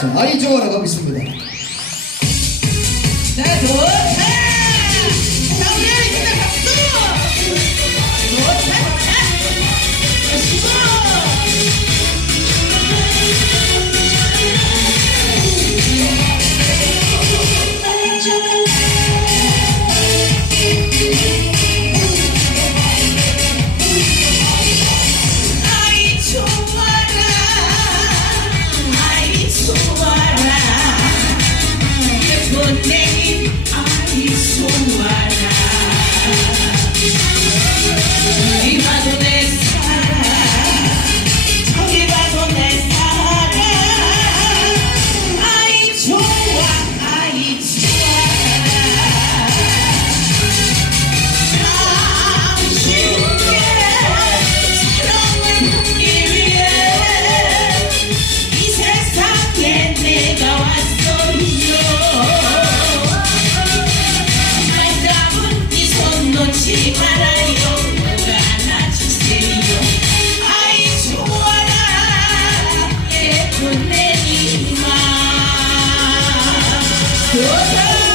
자, 아이 주어라 가겠습니다. 자, 둘. one Hoje é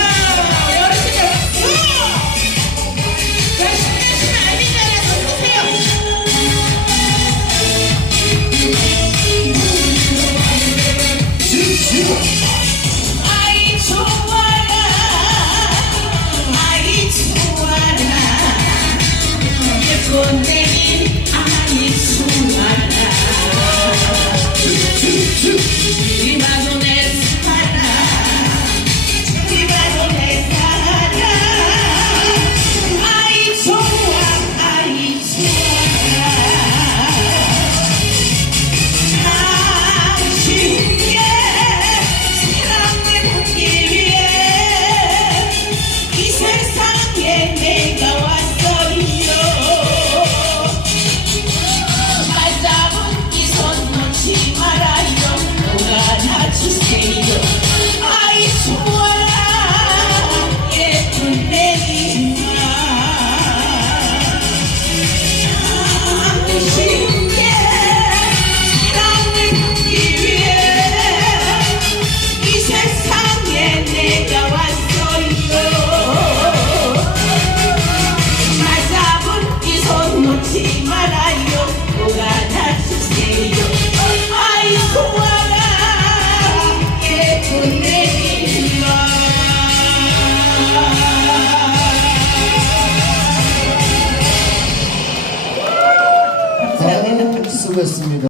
수고했습니다.